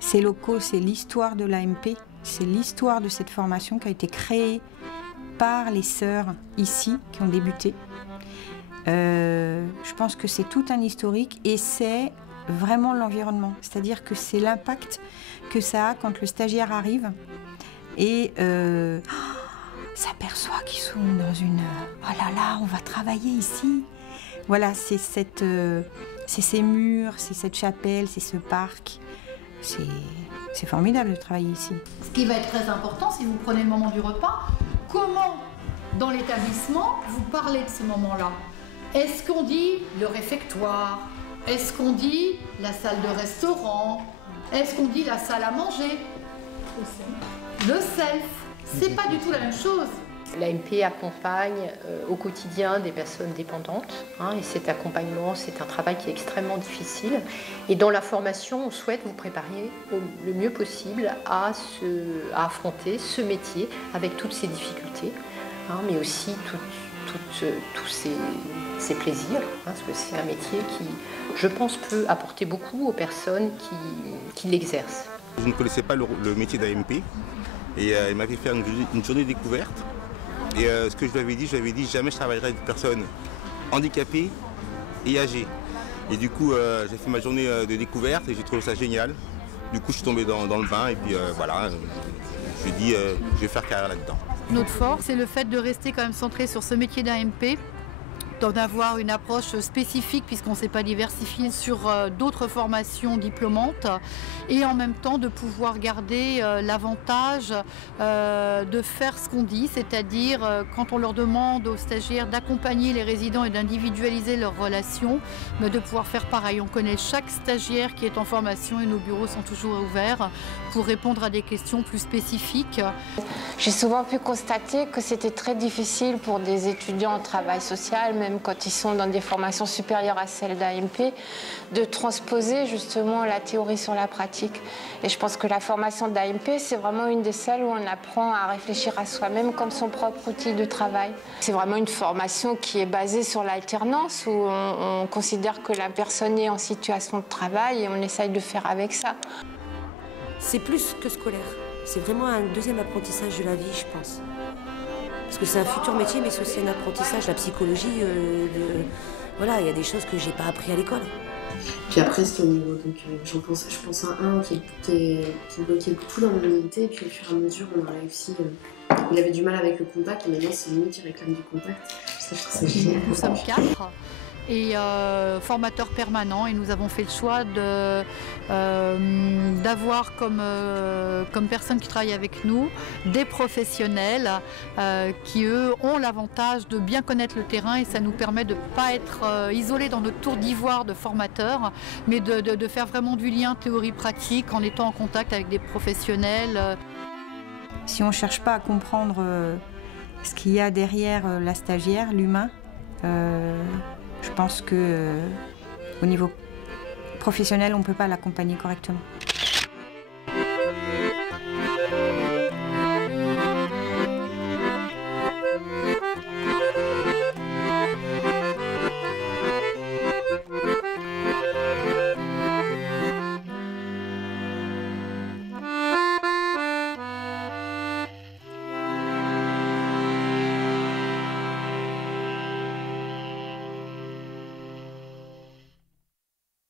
Ces locaux, c'est l'histoire de l'AMP, c'est l'histoire de cette formation qui a été créée par les sœurs ici, qui ont débuté. Je pense que c'est tout un historique et c'est vraiment l'environnement. C'est-à-dire que c'est l'impact que ça a quand le stagiaire arrive et s'aperçoit qu'ils sont dans une... Oh là là, on va travailler ici. Voilà, c'est ces murs, c'est cette chapelle, c'est ce parc. C'est formidable de travailler ici. Ce qui va être très important, si vous prenez le moment du repas, comment, dans l'établissement, vous parlez de ce moment-là? Est-ce qu'on dit le réfectoire? Est-ce qu'on dit la salle de restaurant? Est-ce qu'on dit la salle à manger? Le self. C'est pas du tout la même chose. L'AMP accompagne au quotidien des personnes dépendantes et cet accompagnement, c'est un travail qui est extrêmement difficile. Et dans la formation, on souhaite vous préparer le mieux possible à affronter ce métier avec toutes ses difficultés, mais aussi tous ses plaisirs, parce que c'est un métier qui, je pense, peut apporter beaucoup aux personnes qui l'exercent. Je ne connaissais pas le métier d'AMP et il m'avait fait une journée de découverte. Et ce que je lui avais dit jamais je travaillerai avec des personnes handicapées et âgées. Et du coup, j'ai fait ma journée de découverte et j'ai trouvé ça génial. Du coup, je suis tombé dans le bain et puis voilà, je me suis dit, je vais faire carrière là-dedans. Notre force, c'est le fait de rester quand même centré sur ce métier d'AMP, d'en avoir une approche spécifique puisqu'on ne s'est pas diversifié sur d'autres formations diplômantes et en même temps de pouvoir garder l'avantage de faire ce qu'on dit, c'est-à-dire quand on leur demande aux stagiaires d'accompagner les résidents et d'individualiser leurs relations, mais de pouvoir faire pareil. On connaît chaque stagiaire qui est en formation et nos bureaux sont toujours ouverts pour répondre à des questions plus spécifiques. J'ai souvent pu constater que c'était très difficile pour des étudiants en travail social, même quand ils sont dans des formations supérieures à celles d'AMP, de transposer justement la théorie sur la pratique. Et je pense que la formation d'AMP, c'est vraiment une des celles où on apprend à réfléchir à soi-même comme son propre outil de travail. C'est vraiment une formation qui est basée sur l'alternance, où on considère que la personne est en situation de travail et on essaye de faire avec ça. C'est plus que scolaire. C'est vraiment un deuxième apprentissage de la vie, je pense. Parce que c'est un futur métier, mais c'est aussi un apprentissage. La psychologie, voilà, il y a des choses que j'ai pas appris à l'école. Puis après, c'est au niveau, donc je pense à un qui bloquait beaucoup dans mon unité, et puis au fur et à mesure, on a réussi. Il avait du mal avec le contact, et maintenant c'est lui qui réclame du contact. Ça, je trouve ça génial. Nous sommes 4 et formateurs permanents, et nous avons fait le choix d'avoir comme personnes qui travaillent avec nous des professionnels qui, eux, ont l'avantage de bien connaître le terrain, et ça nous permet de ne pas être isolés dans notre tour d'ivoire de formateurs, mais de faire vraiment du lien théorie-pratique en étant en contact avec des professionnels. Si on ne cherche pas à comprendre ce qu'il y a derrière la stagiaire, l'humain, je pense qu'au niveau professionnel, on ne peut pas l'accompagner correctement.